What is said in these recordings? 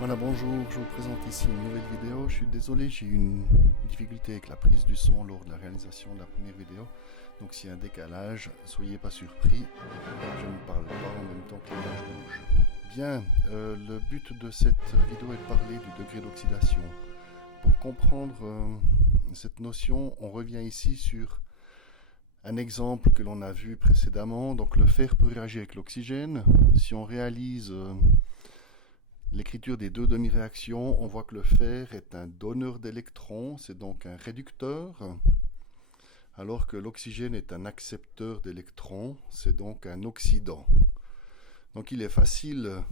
Voilà, bonjour, je vous présente ici une nouvelle vidéo. Je suis désolé, j'ai eu une difficulté avec la prise du son lors de la réalisation de la première vidéo. Donc s'il y a un décalage, soyez pas surpris. Je ne parle pas en même temps que l'image bouge. Bien, le but de cette vidéo est de parler du degré d'oxydation. Pour comprendre cette notion, on revient ici sur un exemple que l'on a vu précédemment. Donc le fer peut réagir avec l'oxygène. Si on réalise l'écriture des deux demi-réactions, on voit que le fer est un donneur d'électrons, c'est donc un réducteur, alors que l'oxygène est un accepteur d'électrons, c'est donc un oxydant. Donc il est facile,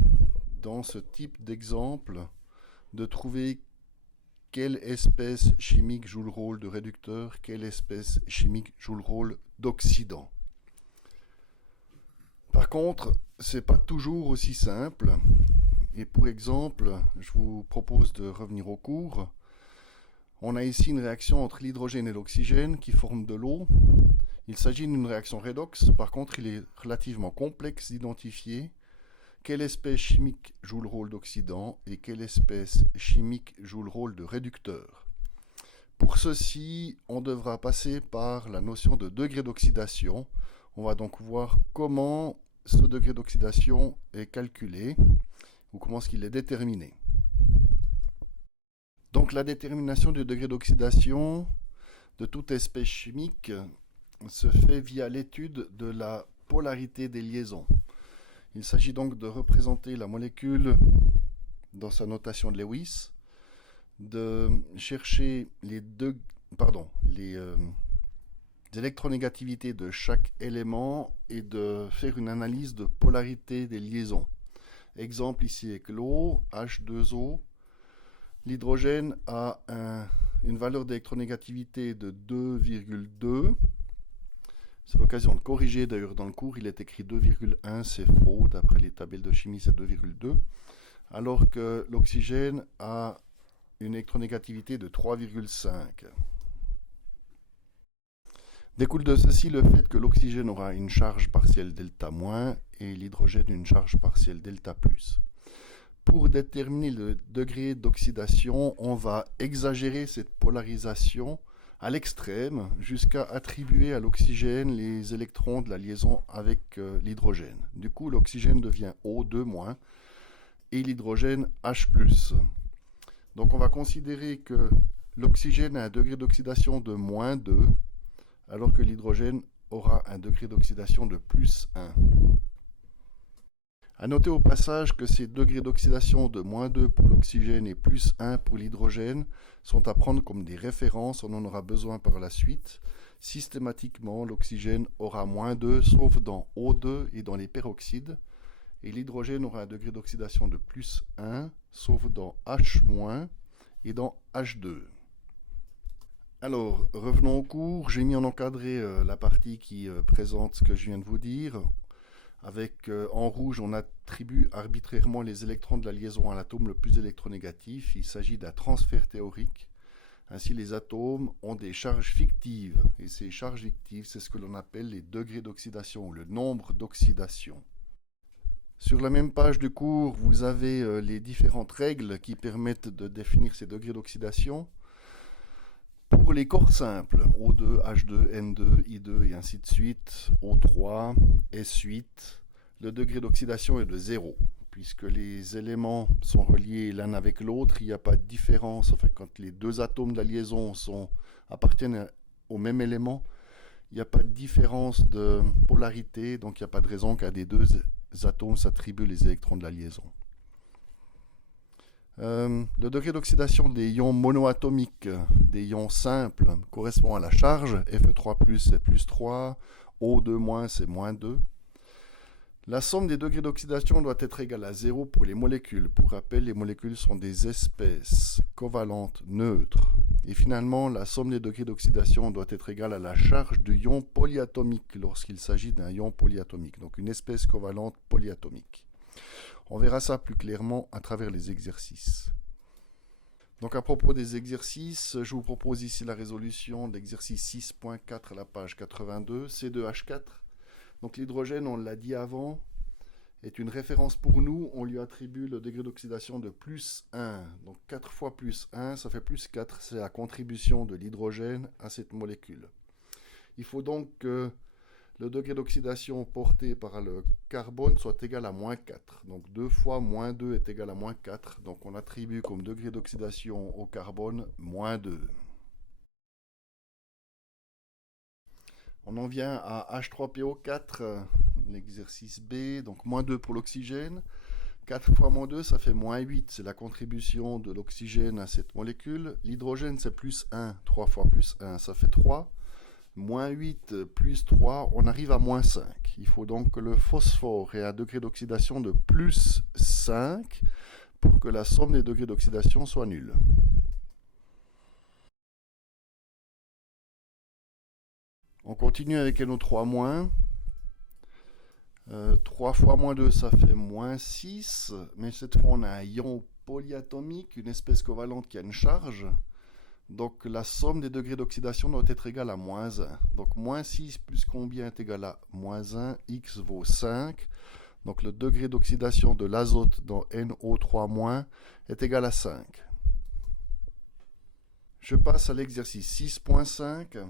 dans ce type d'exemple, de trouver quelle espèce chimique joue le rôle de réducteur, quelle espèce chimique joue le rôle d'oxydant. Par contre, ce n'est pas toujours aussi simple. Et pour exemple, je vous propose de revenir au cours. On a ici une réaction entre l'hydrogène et l'oxygène qui forme de l'eau. Il s'agit d'une réaction redox. Par contre, il est relativement complexe d'identifier quelle espèce chimique joue le rôle d'oxydant et quelle espèce chimique joue le rôle de réducteur. Pour ceci, on devra passer par la notion de degré d'oxydation. On va donc voir comment ce degré d'oxydation est calculé ou comment est-ce qu'il est déterminé. Donc la détermination du degré d'oxydation de toute espèce chimique se fait via l'étude de la polarité des liaisons. Il s'agit donc de représenter la molécule dans sa notation de Lewis, de chercher les électronégativités de chaque élément et de faire une analyse de polarité des liaisons. Exemple ici avec l'eau, H2O. L'hydrogène a une valeur d'électronégativité de 2,2. C'est l'occasion de corriger, d'ailleurs dans le cours, il est écrit 2,1, c'est faux, d'après les tables de chimie c'est 2,2. Alors que l'oxygène a une électronégativité de 3,5. Découle de ceci le fait que l'oxygène aura une charge partielle delta moins et l'hydrogène une charge partielle delta plus. Pour déterminer le degré d'oxydation, on va exagérer cette polarisation à l'extrême jusqu'à attribuer à l'oxygène les électrons de la liaison avec l'hydrogène. Du coup, l'oxygène devient O2- et l'hydrogène H+. Donc on va considérer que l'oxygène a un degré d'oxydation de -2, alors que l'hydrogène aura un degré d'oxydation de +1. A noter au passage que ces degrés d'oxydation de -2 pour l'oxygène et +1 pour l'hydrogène sont à prendre comme des références, on en aura besoin par la suite. Systématiquement, l'oxygène aura -2 sauf dans O2 et dans les peroxydes, et l'hydrogène aura un degré d'oxydation de +1 sauf dans H- et dans H2. Alors, revenons au cours. J'ai mis en encadré la partie qui présente ce que je viens de vous dire. Avec en rouge, on attribue arbitrairement les électrons de la liaison à l'atome le plus électronégatif. Il s'agit d'un transfert théorique. Ainsi, les atomes ont des charges fictives. Et ces charges fictives, c'est ce que l'on appelle les degrés d'oxydation, ou le nombre d'oxydation. Sur la même page du cours, vous avez les différentes règles qui permettent de définir ces degrés d'oxydation. Pour les corps simples, O2, H2, N2, I2 et ainsi de suite, O3, S8, le degré d'oxydation est de 0. Puisque les éléments sont reliés l'un avec l'autre, il n'y a pas de différence. Enfin, quand les deux atomes de la liaison appartiennent au même élément, il n'y a pas de différence de polarité, donc il n'y a pas de raison qu'à des deux atomes s'attribuent les électrons de la liaison. Le degré d'oxydation des ions monoatomiques, des ions simples, correspond à la charge. Fe3+, c'est +3, O2- c'est -2. La somme des degrés d'oxydation doit être égale à 0 pour les molécules. Pour rappel, les molécules sont des espèces covalentes neutres. Et finalement, la somme des degrés d'oxydation doit être égale à la charge du ion polyatomique lorsqu'il s'agit d'un ion polyatomique, donc une espèce covalente polyatomique. On verra ça plus clairement à travers les exercices. Donc à propos des exercices, je vous propose ici la résolution d'exercice 6.4 à la page 82, C2H4. Donc l'hydrogène, on l'a dit avant, est une référence pour nous. On lui attribue le degré d'oxydation de plus 1. Donc 4 fois plus 1, ça fait plus 4. C'est la contribution de l'hydrogène à cette molécule. Il faut donc que le degré d'oxydation porté par le carbone soit égal à moins 4. Donc 2 fois moins 2 est égal à moins 4. Donc on attribue comme degré d'oxydation au carbone moins 2. On en vient à H3PO4, l'exercice B, donc moins 2 pour l'oxygène. 4 fois moins 2, ça fait moins 8, c'est la contribution de l'oxygène à cette molécule. L'hydrogène, c'est plus 1, 3 fois plus 1, ça fait 3. Moins 8 plus 3, on arrive à moins 5. Il faut donc que le phosphore ait un degré d'oxydation de plus 5 pour que la somme des degrés d'oxydation soit nulle. On continue avec NO3-. 3 fois moins 2, ça fait moins 6. Mais cette fois, on a un ion polyatomique, une espèce covalente qui a une charge. Donc la somme des degrés d'oxydation doit être égale à moins 1. Donc moins 6 plus combien est égal à moins 1, x vaut 5. Donc le degré d'oxydation de l'azote dans NO3- est égal à 5. Je passe à l'exercice 6.5.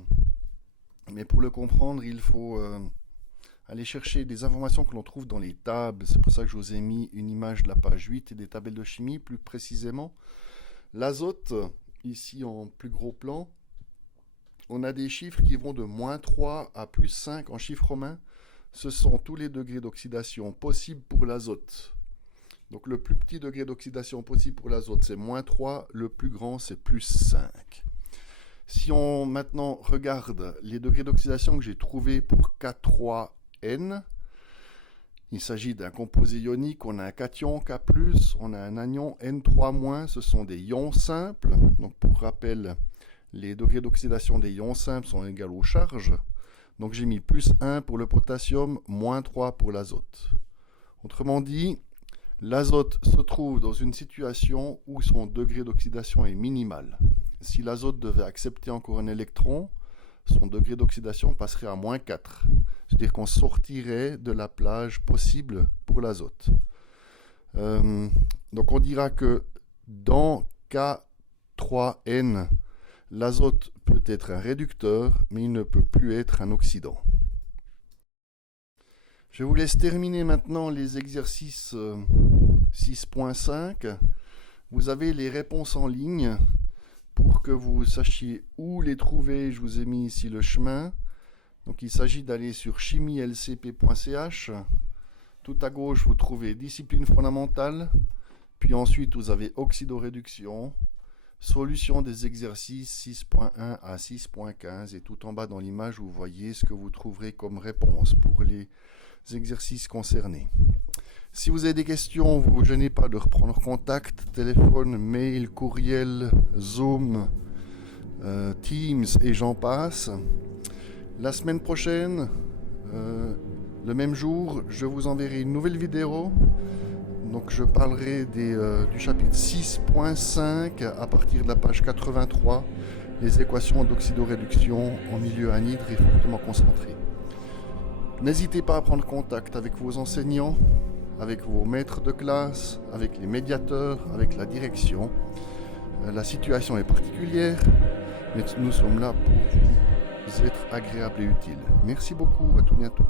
Mais pour le comprendre, il faut aller chercher des informations que l'on trouve dans les tables. C'est pour ça que je vous ai mis une image de la page 8 et des tables de chimie plus précisément. L'azote, ici en plus gros plan, on a des chiffres qui vont de moins 3 à plus 5 en chiffres romains. Ce sont tous les degrés d'oxydation possibles pour l'azote. Donc le plus petit degré d'oxydation possible pour l'azote, c'est moins 3. Le plus grand, c'est plus 5. Si on maintenant regarde les degrés d'oxydation que j'ai trouvés pour K3N, il s'agit d'un composé ionique, on a un cation K+, on a un anion N3-, ce sont des ions simples. Donc pour rappel, les degrés d'oxydation des ions simples sont égaux aux charges. Donc j'ai mis plus 1 pour le potassium, moins 3 pour l'azote. Autrement dit, l'azote se trouve dans une situation où son degré d'oxydation est minimal. Si l'azote devait accepter encore un électron, son degré d'oxydation passerait à moins 4. C'est-à-dire qu'on sortirait de la plage possible pour l'azote. Donc on dira que dans K3N, l'azote peut être un réducteur, mais il ne peut plus être un oxydant. Je vous laisse terminer maintenant les exercices 6.5. Vous avez les réponses en ligne. Pour que vous sachiez où les trouver, je vous ai mis ici le chemin. Donc il s'agit d'aller sur chimielcp.ch. Tout à gauche, vous trouvez discipline fondamentale. Puis ensuite, vous avez oxydoréduction, solution des exercices 6.1 à 6.15. Et tout en bas dans l'image, vous voyez ce que vous trouverez comme réponse pour les exercices concernés. Si vous avez des questions, vous ne gênez pas de reprendre contact, téléphone, mail, courriel, Zoom, Teams et j'en passe. La semaine prochaine, le même jour, je vous enverrai une nouvelle vidéo. Donc je parlerai du chapitre 6.5 à partir de la page 83, les équations d'oxydoréduction en milieu anhydre et fortement concentré. N'hésitez pas à prendre contact avec vos enseignants, avec vos maîtres de classe, avec les médiateurs, avec la direction. La situation est particulière, mais nous sommes là pour vous être agréables et utiles. Merci beaucoup, à tout bientôt.